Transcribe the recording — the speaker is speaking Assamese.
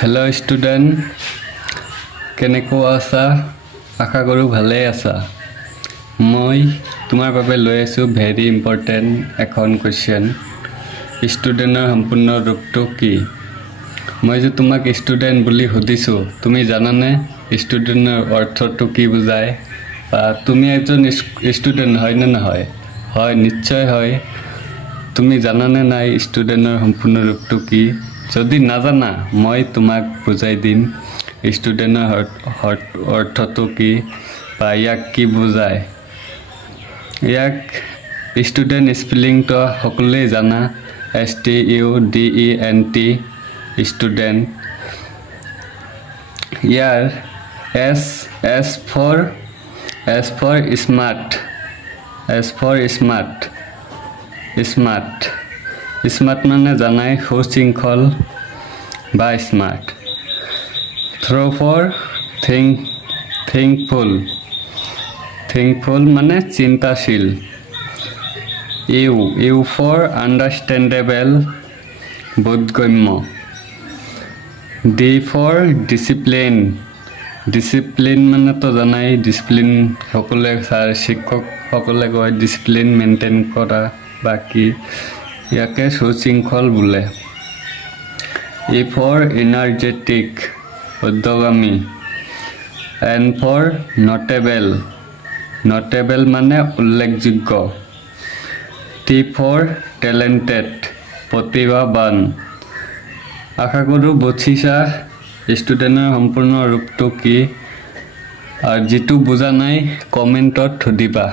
Hello student, কেনেকুৱা আছা? আশা কৰো ভালে আছা। মই তোমাৰ বাবে লৈ আছো ভেৰি ইম্পৰ্টেন্ট এখন কোৱেশ্চন। ষ্টুডেন্টৰ সম্পূৰ্ণ ৰূপটো কি? মই যে তোমাক ষ্টুডেন্ট বুলি সুধিছো, তুমি জানানে ষ্টুডেন্টৰ অৰ্থটো কি বুজায়? তুমি একজন ষ্টুডেন্ট হয় নে নহয়? হয়, নিশ্চয় হয়। তুমি জানানে নাই ষ্টুডেন্টৰ সম্পূৰ্ণ ৰূপটো কি? যদি নাজানা মই তোমাক বুজাই দিম ষ্টুডেন্টৰ অৰ্থটো কি বা ইয়াক কি বুজায়। ইয়াক ষ্টুডেন্ট স্পেলিংটো সকলোৱে জানা, STUDENT student. Year S for smart, smart মানে জানাই সুশৃংখল বা স্মাৰ্ট। for thinkful মানে চিন্তাশীল। U for understandable বোধগম্য। D for discipline মানে তো জানাই ডিসিপ্লিন সকলে শিক্ষক সকলে কয় ডিসিপ্লিন মেইনটেইন কৰা বাকি ইয়াকে সুশৃংখল বোলে। E for energetic উদ্যগামী। N for notable মানে উল্লেখযোগ্য। T for talented প্ৰতিভাবান। আশা কৰো বুজিছা ষ্টুডেন্টৰ সম্পূৰ্ণ ৰূপটো কি, আৰু যেটো বুজা নাই কমেন্টত সুধিবা।